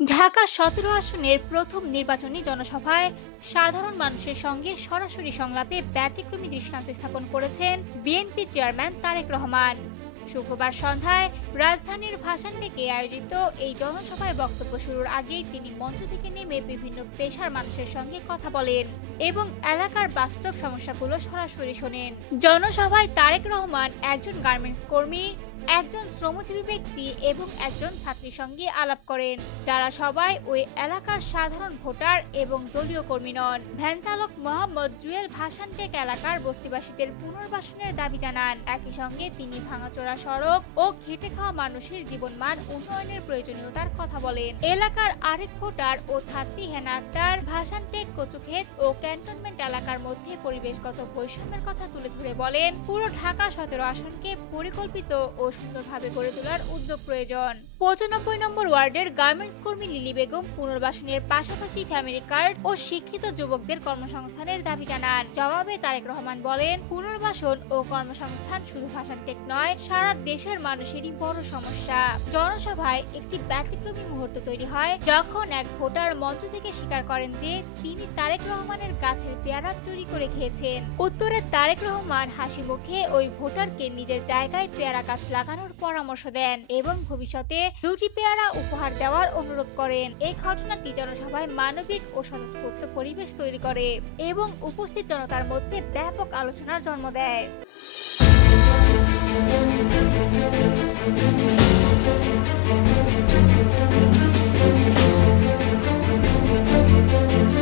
ঢাকা ১৭ আসনের প্রথম নির্বাচনী জনসভায় সাধারণ মানুষের সঙ্গে সরাসরি সংলাপে ব্যতিক্রমী দৃষ্টান্ত স্থাপন করেছেন বিএনপি চেয়ারম্যান তারেক রহমান। শুক্রবার সন্ধ্যায় রাজধানীর ভাসানটেকে আয়োজিত এই জনসভায় বক্তব্য শুরুর আগেই তিনি মঞ্চ থেকে নেমে বিভিন্ন পেশার মানুষের সঙ্গে কথা বলেন এবং এলাকার বাস্তব সমস্যাগুলো সরাসরি শোনেন। জনসভায় তারেক রহমান একজন গার্মেন্টস কর্মী, একজন শ্রমজীবী ব্যক্তি এবং একজন ছাত্রীর সঙ্গে আলাপ করেন, যারা সবাই ওই এলাকার সাধারণ ভোটার এবং দলীয় কর্মী নন। ভ্যান চালক মোহাম্মদ জুয়েল ভাসানটেক এলাকার বস্তিবাসীদের পুনর্বাসনের দাবি জানান। একই সঙ্গে তিনি ভাঙাচোরা সড়ক ও খেটে খাওয়া মানুষের জীবনমান উন্নয়নের প্রয়োজনীয়তার কথা বলেন। এলাকার আরেক ভোটার ও ছাত্রী হেনা আক্তার ভাসানটেক, কচুক্ষেত ও ক্যান্টনমেন্ট এলাকার মধ্যে পরিবেশগত বৈষম্যের কথা তুলে ধরে বলেন, পুরো ঢাকা ১৭ আসনকে পরিকল্পিত ও সুন্দরভাবে গড়ে তোলার উদ্যোগ প্রয়োজন। ৯৫ নম্বর ওয়ার্ডের গার্মেন্টস কর্মী লিলি বেগম পুনর্বাসনের পাশাপাশি ফ্যামিলি কার্ড ও শিক্ষিত যুবকদের কর্মসংস্থানের দাবি জানান। জবাবে তারেক রহমান বলেন, পুনর্বাসন ও কর্মসংস্থান শুধু ভাসানটেক নয়, সারা দেশের মানুষেরই বড় সমস্যা। জনসভায় একটি ব্যতিক্রমী মুহূর্ত তৈরি হয় যখন এক ভোটার মঞ্চ থেকে স্বীকার করেন যে তিনি তারেক রহমানের গাছের পেয়ারা চুরি করে খেয়েছেন। উত্তরে তারেক রহমান হাসি মুখে ওই ভোটারকে নিজের জায়গায় পেয়ারা গাছ লাগানোর পরামর্শ দেন এবং ভবিষ্যতে ২টি পেয়ারা উপহার দেওয়ার অনুরোধ করেন। এই ঘটনাটি জনসভায় মানবিক ও স্বতঃস্ফূর্ত পরিবেশ তৈরি করে এবং উপস্থিত জনতার মধ্যে ব্যাপক আলোচনার জন্ম দেয়।